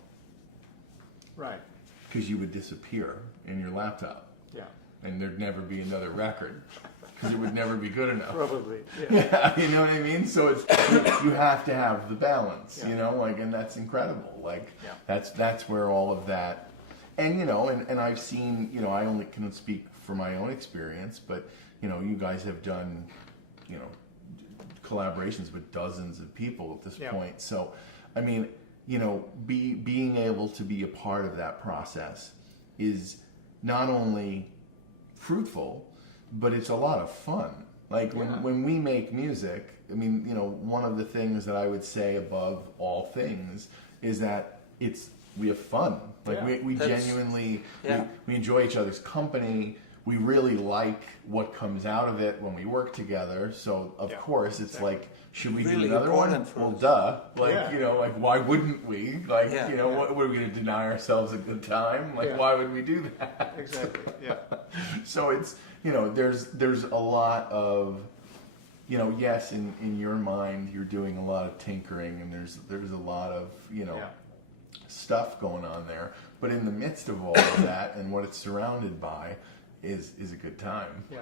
right, because you would disappear in your laptop, yeah, and there'd never be another record because it would never be good enough. probably, yeah. Yeah, you know what I mean? So it's you have to have the balance, Yeah. and that's incredible. Like Yeah. that's where all of that, and and I've seen, I only can speak for my own experience, but you guys have done, collaborations with dozens of people at this Yeah. point. So, I mean, being able to be a part of that process is not only fruitful, but it's a lot of fun. Like when we make music, I mean, one of the things that I would say above all things is that we have fun. Like Yeah. we That's- genuinely, yeah. we enjoy each other's company. We really like what comes out of it when we work together. So of Yeah, course it's exactly. like, should we Really do another one? important for Well, us. duh. Like, Yeah. like why wouldn't we? Like, Yeah, what were we going to deny ourselves a good time? Like, Yeah. why would we do that? Exactly, yeah. So it's, there's a lot of, yes, in your mind you're doing a lot of tinkering, and there's a lot of, Yeah. stuff going on there. But in the midst of all of that and what it's surrounded by is a good time, Yeah.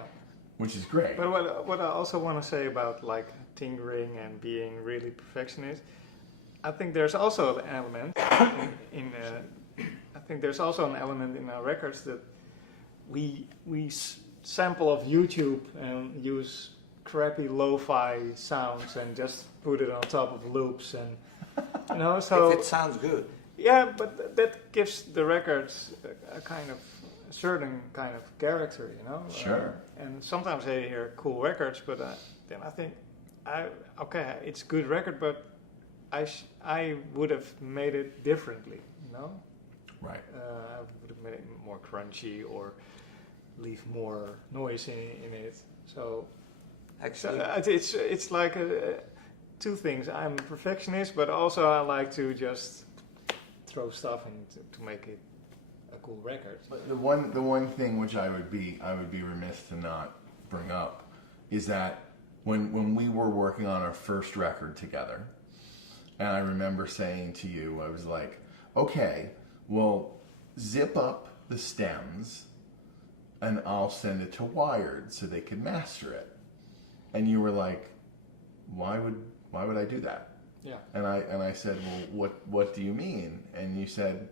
which is great. But what I also want to say about like tinkering and being really perfectionist, I think there's also an element I think there's also an element in our records that we sample off YouTube and use crappy lo-fi sounds and just put it on top of loops and so If it sounds good. yeah, but that gives the records a kind of a certain kind of character, Sure. and sometimes I hear cool records, but then I think, okay, it's a good record, but I would have made it differently, Right. I would have made it more crunchy or leave more noise in it. So Actually, It's like two things. I'm a perfectionist, but also I like to just throw stuff in to make it a cool record. But the one thing which I would be remiss to not bring up is that when we were working on our first record together, and I remember saying to you, I was like, okay, well, zip up the stems and I'll send it to Wired so they can master it. And you were like, why would I do that? Yeah. And I said, well, what do you mean? And you said,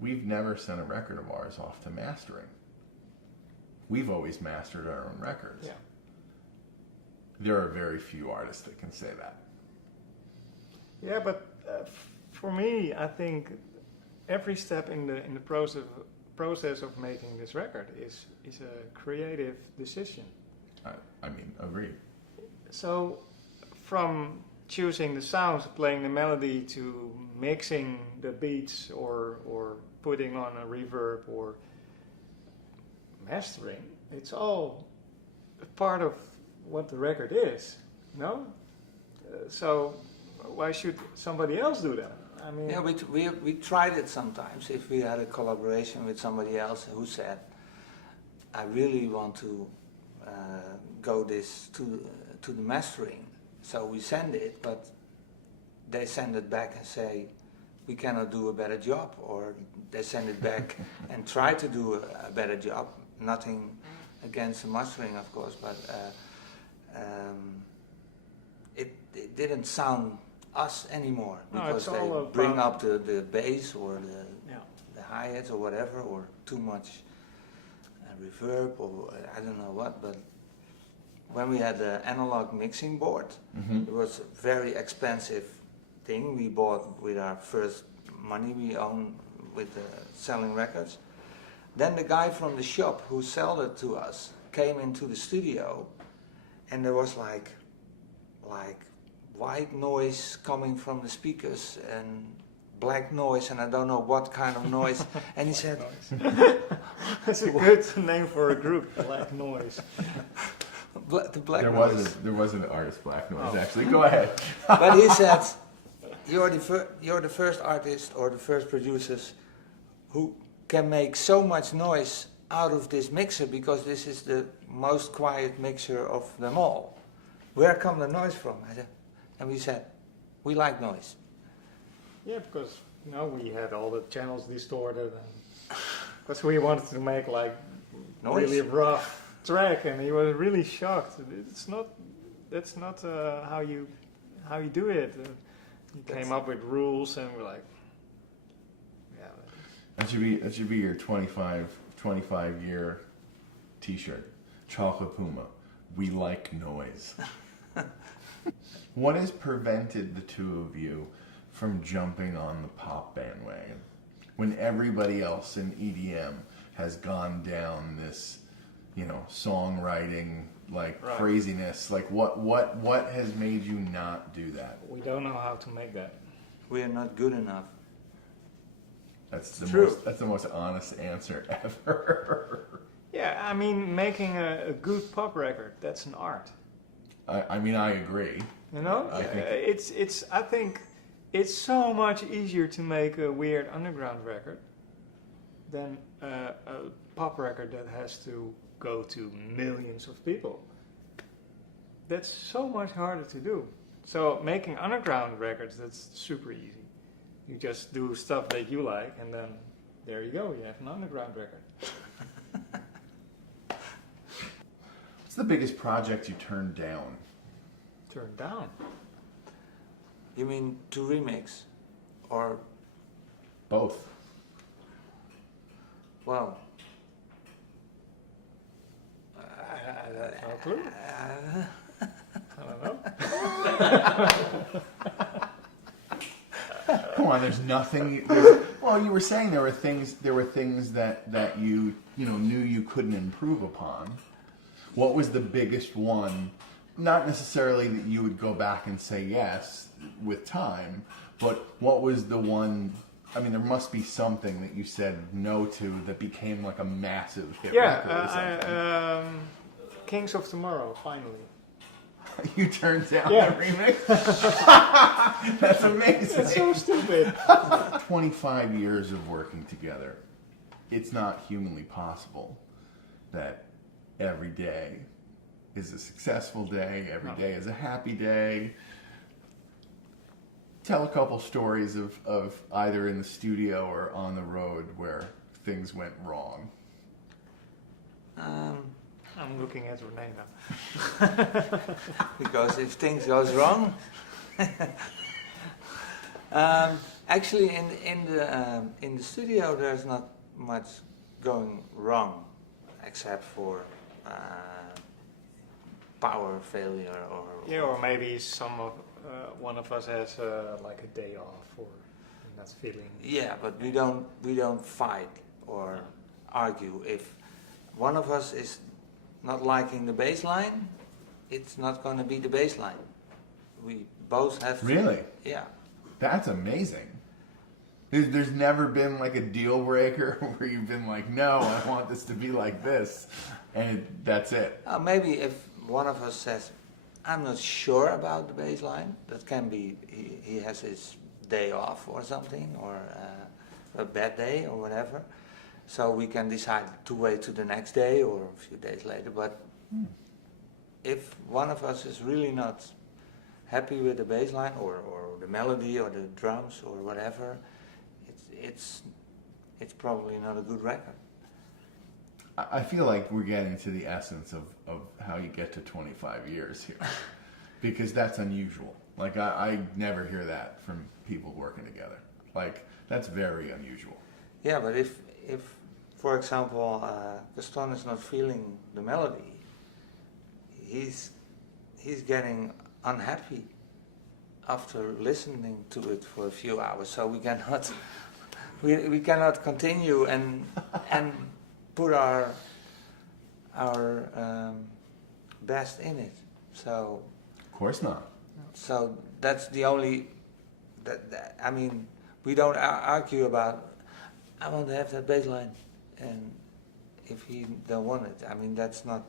we've never sent a record of ours off to mastering. We've always mastered our own records. Yeah. There are very few artists that can say that. Yeah, but for me, I think every step in the process of making this record is a creative decision. I mean, agreed. So, from choosing the sounds, playing the melody, to mixing the beats, or putting on a reverb, or mastering, it's all a part of what the record is, no? So why should somebody else do that? I mean, yeah, we tried it sometimes. If we had a collaboration with somebody else who said, I really want to go this to the mastering, so we send it, but they send it back and say, we cannot do a better job, or they send it back and try to do a better job. Nothing against the mastering, of course, but it didn't sound us anymore, because it's they all bring about up the bass or yeah. the hi-hats or whatever, or too much reverb, or I don't know what. But when we had the analog mixing board, it was a very expensive thing we bought with our first money we owned with selling records. Then the guy from the shop who sold it to us came into the studio, and there was like white noise coming from the speakers and black noise, and I don't know what kind of noise. And he said, That's a good name for a group, Black Noise. the black There noise. was an artist, Black Noise, actually. Go ahead. But he said, you're the first artist or the first producers who can make so much noise out of this mixer, because this is the most quiet mixer of them all. Where come the noise from? And we said, we like noise. Yeah, because we had all the channels distorted, and because we wanted to make like Noise. really rough track, and he was really shocked. That's not how you do it. He came up with rules, and we're like, yeah. That should be your 25 year T-shirt. Chocolate Puma. We like noise. What has prevented the two of you from jumping on the pop bandwagon when everybody else in EDM has gone down this, songwriting Right. craziness? Like what has made you not do that? We don't know how to make that. We are not good enough. That's True. the most honest answer ever. Yeah, I mean, making a good pop record, that's an art. I mean, I agree. I think- I think it's so much easier to make a weird underground record than a pop record that has to go to millions of people. That's so much harder to do. So making underground records, that's super easy. You just do stuff that you like, and then there you go, you have an underground record. What's the biggest project you turned down? Turn down. You mean to remix? Or, Both. well, No clue. I don't know. Come on, there's nothing. Well, you were saying there were things that you knew you couldn't improve upon. What was the biggest one? Not necessarily that you would go back and say yes with time, but what was the one? I mean, there must be something that you said no to that became like a massive hit record or something. Kings of Tomorrow, finally. You turned down Yeah. the remix? That's amazing. It's so stupid. 25 years of working together. It's not humanly possible that every day is a successful day, every day is a happy day. Tell a couple stories of either in the studio or on the road where things went wrong. I'm looking at Renee now. Because if things goes wrong, actually in the studio there's not much going wrong, except for power failure Or maybe one of us has like a day off or not feeling. Yeah, but we don't fight or argue. If one of us is not liking the bass line, it's not going to be the bass line. We both have to. Really? Yeah. That's amazing. There's never been like a deal breaker where you've been like, no, I want this to be like this, and that's it. Maybe if one of us says, I'm not sure about the bass line, that can be he has his day off or something, or a bad day or whatever. So we can decide to wait to the next day or a few days later. But if one of us is really not happy with the bass line or the melody or the drums or whatever, it's probably not a good record. I feel like we're getting to the essence of how you get to 25 years here. Because that's unusual. Like, I never hear that from people working together. Like, that's very unusual. Yeah, but if for example, Gaston is not feeling the melody, he's getting unhappy after listening to it for a few hours. So we cannot we cannot continue and put our best in it. So Of course not. so that's the only I mean, we don't argue about I want to have that bass line, and if he don't want it, I mean, that's not,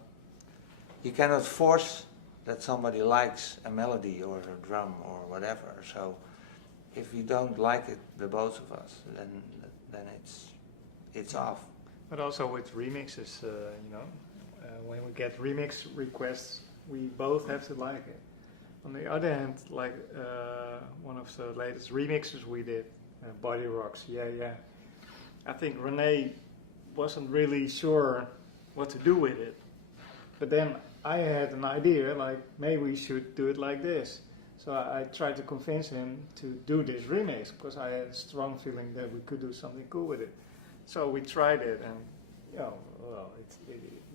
you cannot force that somebody likes a melody or a drum or whatever. So if we don't like it, the both of us, then it's off. But also with remixes, when we get remix requests, we both have to like it. On the other hand, like one of the latest remixes we did, Body Rocks, yeah. I think Renee wasn't really sure what to do with it. But then I had an idea, like maybe we should do it like this. So I tried to convince him to do this remix because I had a strong feeling that we could do something cool with it. So we tried it, and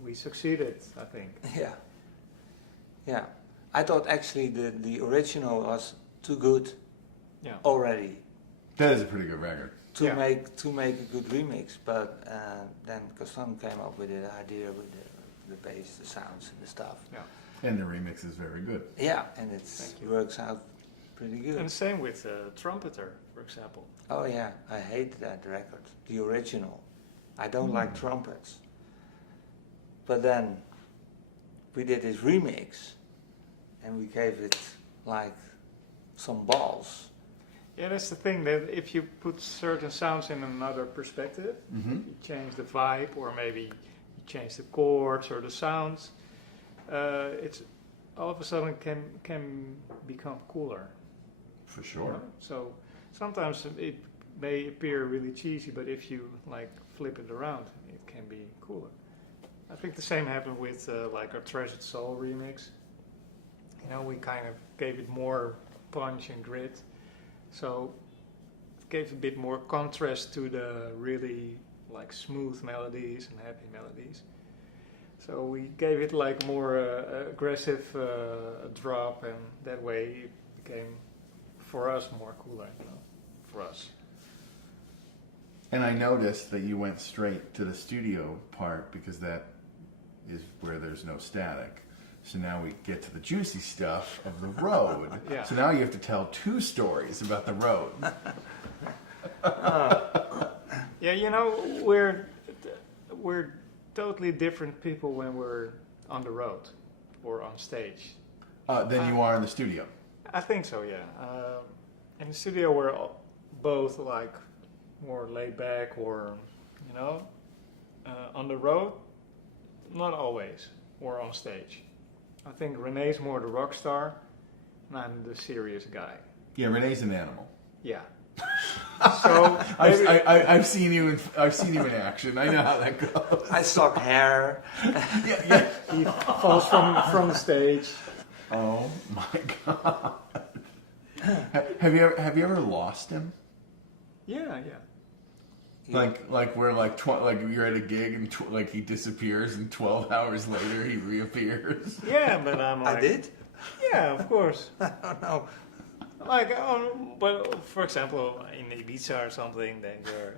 we succeeded, I think. Yeah. I thought actually the original was too good already. That is a pretty good record. To make a good remix, but then Gaston came up with the idea with the bass, the sounds, and the stuff. Yeah. And the remix is very good. Yeah, and it works out pretty good. And same with Trumpeter, for example. Oh yeah, I hate that record, the original. I don't like trumpets. But then we did this remix, and we gave it like some balls. Yeah, that's the thing, that if you put certain sounds in another perspective, you change the vibe, or maybe you change the chords or the sounds, it's all of a sudden can become cooler. For sure. You know? So sometimes it may appear really cheesy, but if you like flip it around, it can be cooler. I think the same happened with like our Treasured Soul remix. You know, we kind of gave it more punch and grit. So it gave a bit more contrast to the really like smooth melodies and happy melodies. So we gave it like more aggressive drop, and that way it became for us more cooler, you know, for us. And I noticed that you went straight to the studio part because that is where there's no static. So now we get to the juicy stuff of the road. Yeah. So now you have to tell 2 stories about the road. Yeah, you know, we're totally different people when we're on the road or on stage. than you are in the studio. I think so, yeah. In the studio, we're both like more laid back, or you know, on the road. Not always, or on stage. I think Renee's more the rock star, and I'm the serious guy. Yeah, Renee's an animal. Yeah. So maybe, I've seen you in action. I know how that goes. I suck hair. Yeah. he falls from the stage. Oh my god. Have you ever lost him? Yeah. Like where like you're at a gig and like he disappears and 12 hours later he reappears. Yeah, but I'm like. I did? Yeah, of course. I don't know. Like, but for example, in Ibiza or something, then you're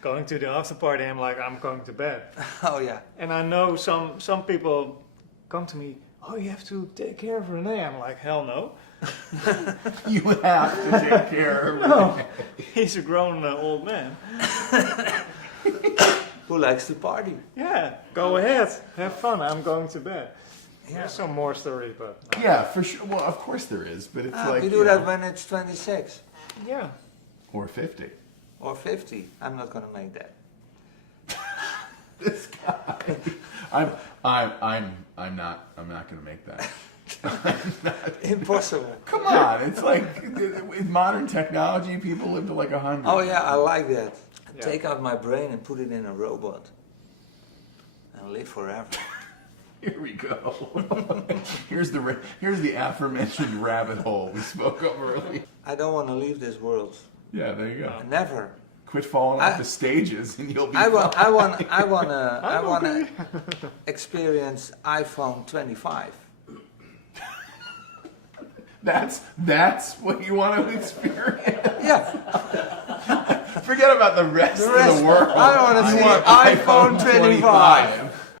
going to the after party. I'm going to bed, Oh yeah. and I know some people come to me. Oh, you have to take care of Renee. I'm like, hell no. You have to take care of No, Renee. he's a grown old man. Who likes to party? Yeah, go ahead, have fun. I'm going to bed. Yeah. There's some more stories, but no. Yeah, for sure. Well, of course there is, but it's like we do you that know, when it's 26 Yeah. or 50. or 50. I'm not gonna make that. This guy. I'm not gonna make that. Impossible. Come on, it's like with modern technology, people live to like 100. Oh yeah, I like that. Yeah. Take out my brain and put it in a robot and live forever. Here we go. here's the aforementioned rabbit hole we spoke of earlier. I don't want to leave this world. Yeah, there you go. Never. Quit falling off the stages, and you'll be. I want okay. to experience iPhone 25. That's what you want to experience. Yeah. Forget about the rest of the world. I want to see iPhone 25.